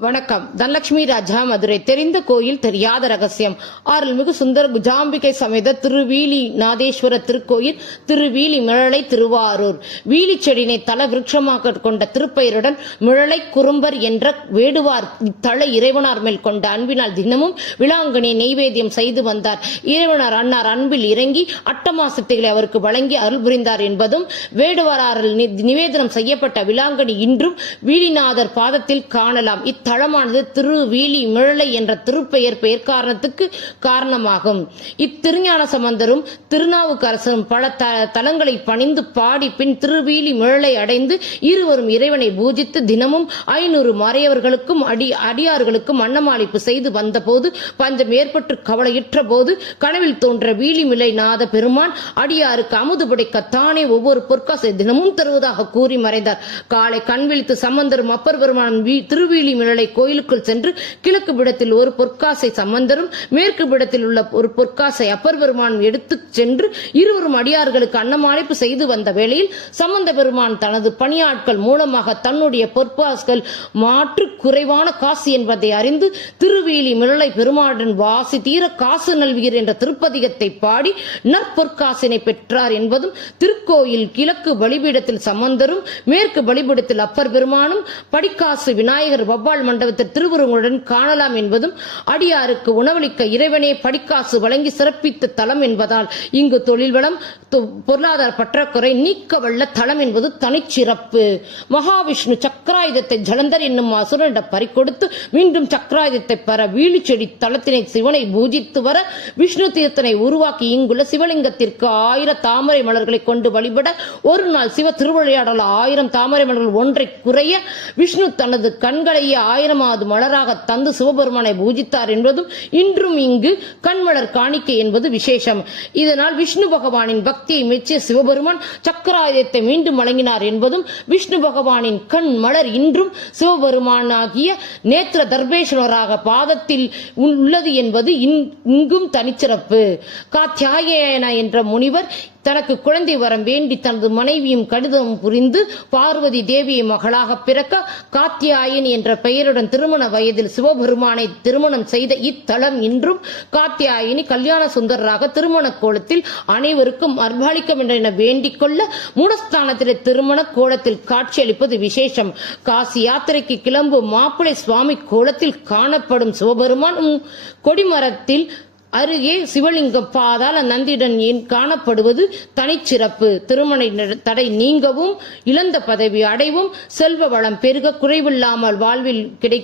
வணக்கம். தனலட்சுமி ராஜா, மதுரை. தெரிந்த கோயில் தெரியாத ரகசியம். அருள்மிகு சுந்தர குஜாம்பிகை சமேத திருவீலி நாதேஸ்வர திருக்கோயில், திருவீலி மிழலை, திருவாரூர். வீலி செடியினை தல விருட்சமாக கொண்ட திருப்பெயருடன் மிழலை குறும்பர் என்ற வேடுவார் தல இறைவனார் மேல் கொண்ட அன்பினால் தினமும் விளாங்கனி நெய்வேத்தியம் செய்து வந்தார். இறைவனார் அன்னார் அன்பில் இறங்கி அட்டமாசத்தைகளை அவருக்கு வழங்கி அருள் புரிந்தார் என்பதும், வேடுவாரால் நிவேதனம் செய்யப்பட்ட விளாங்கனி இன்றும் வீலிநாதர் பாதத்தில் காணலாம். தளமானது திருவீலி மிழலை என்ற திருப்பெயர் காரணத்துக்கு காரணமாகும். இத்திருஞான சம்பந்தரும் திருநாவுக்கரசரும் பல தலங்களை பணிந்து பாடி பின் திருவீலி மிழலை அடைந்து இருவரும் இறைவனை பூஜித்து தினமும் 500 மறையவர்களுக்கும் அடியார்களுக்கும் அன்னமாளிப்பு செய்து வந்த போது பஞ்சம் ஏற்பட்டு கவலையுற்ற போது கனவில் தோன்ற வீலிமிழை நாத பெருமான் அடியாருக்கு அமுது படைக்க தானே ஒவ்வொரு பொற்காசை தினமும் தருவதாக கூறி மறைந்தார். காலை கண் விழித்து சம்பந்தரும் அப்பர் பெருமான் திருவீலி மிழலை கோயிலுக்குள் சென்று கிழக்கு பிடத்தில் ஒரு பொற்காசை சம்பந்தரும், மேற்கு பிடத்தில் உள்ள ஒரு பொற்காசை அப்பர் பெருமான் எடுத்து சென்று இருவரும் அடியார்களுக்கு அன்னமாளிப்பு செய்து வந்த வேளையில் சம்பந்த பெருமான் தனது பணியாட்கள் மூலமாக தன்னுடைய பொற்காசுகள் மாற்று குறைவான காசு என்பதை அறிந்து திருவீலி மிழலை பெருமாடன் வாசி தீர காசு நல்வீர் என்ற திருப்பதிகத்தை பாடி நற்பொற்காசினை பெற்றார் என்பதும், திருக்கோயில் கிழக்கு பலிபீடத்தில் சம்பந்தரும், மேற்கு பலிபீடத்தில் அப்பர் பெருமானும், படிக்காசு விநாயகர் வவ்வால் மண்டபத்தில் திருவுருவங்களுடன் காணலாம் என்பதும், அடியாருக்கு உணவளிக்க இறைவனே படிக்காசு வழங்கி சிறப்பித்த தலம் என்பதால் இங்கு தொழில் வளம் பொருளாதார பற்றாக்குறை நீக்க வல்ல தலம் என்பது தனிச்சிறப்பு. மகாவிஷ்ணு சக்கராயுதத்தை ஜலந்தர் என்னும் அசுரனிடம் பறிக்கொடுத்து மீண்டும் சக்கராயுதத்தை பெற வீழி செடி தலத்தினை சிவனை பூஜித்து வர விஷ்ணு தீர்த்தனை உருவாக்கி இங்குள்ள சிவலிங்கத்திற்கு 1000 தாமரை மலர்களை கொண்டு வழிபட ஒரு நாள் சிவ திருவிளையாடல் 1000 தாமரை மலர்கள் ஒன்றை குறைய விஷ்ணு தனது கண்களையே 1000வது மலராக தந்து சிவபெருமானை பூஜித்தார் என்பதும், இன்றும் இங்கு கண்மலர் காணிக்கை என்பது விசேஷம். இதனால் விஷ்ணு பகவானின் பக்தியை மெச்சிய சிவபெருமான் சக்கராயுதத்தை மீண்டும் வழங்கினார் என்பதும், விஷ்ணு பகவானின் கண் மலர் இன்றும் சிவபெருமானாகிய நேத்திர தர்பேஸ்வரராக பாதத்தில் உள்ளது என்பது இங்கும் தனிச்சிறப்பு. காத்யாயன என்ற முனிவர் தனக்கு குழந்தை வரம் வேண்டி தனது மனைவியும் கடிதம் புரிந்து பார்வதி தேவியை மகளாக பிறக்க காத்யாயனி என்ற பெயருடன் திருமண வயதில் சிவபெருமானை திருமணம் செய்த இத்தலம் இன்றும் காத்யாயனி கல்யாண சுந்தரராக திருமண கோலத்தில் அனைவருக்கும் அர்ப்பணிக்கும் என வேண்டிக் கொள்ள மூலஸ்தானத்தில் திருமண கோலத்தில் காட்சியளிப்பது விசேஷம். காசி யாத்திரைக்கு கிளம்பும் மாப்பிளை சுவாமி கோலத்தில் காணப்படும் சிவபெருமான் கொடிமரத்தில் அருகே சிவலிங்கம் பாதாள நந்தியுடன் காணப்படுவது தனிச்சிறப்பு. திருமண தடை நீங்கவும், இழந்த பதவி அடைவும், செல்வ வளம் பெருக, குறைவில்லாமல் வாழ்வில் கிடைக்கும்